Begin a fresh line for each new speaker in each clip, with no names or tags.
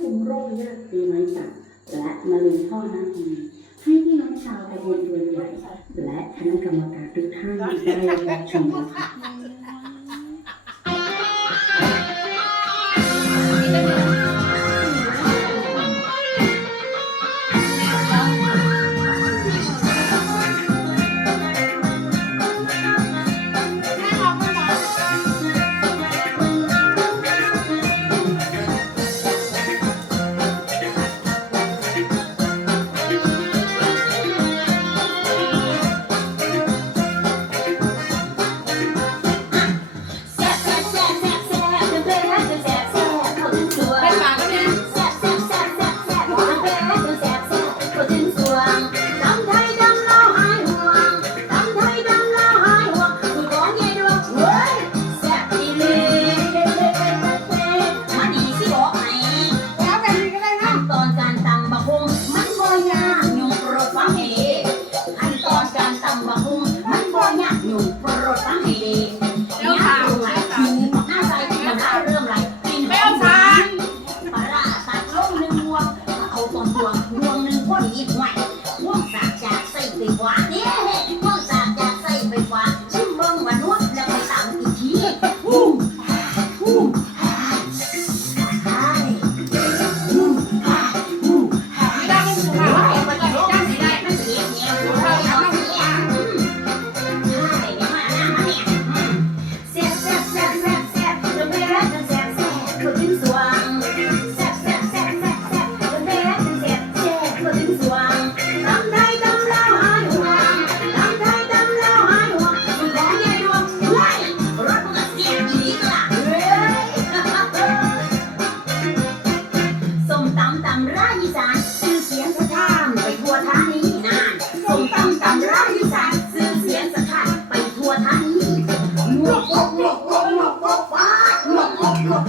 คุมโรคพยาธิปีน้อยจับและมะเร็งท่อน้ำดีให้พี่น้องชาวตะบลเรือใหญ่และคณะกรรมการทุกท่านได้รับชมค่ะ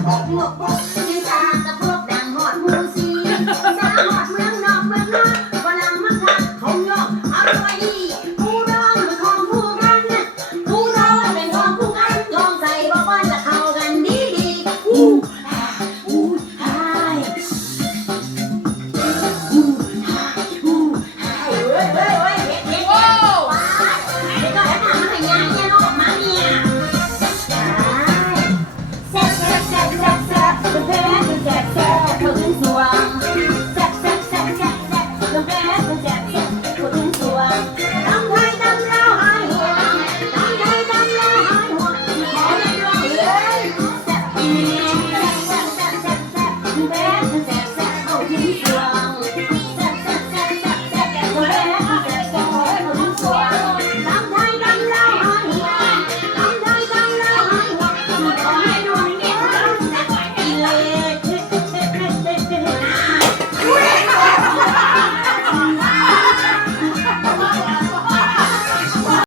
Yeah. 苦瓜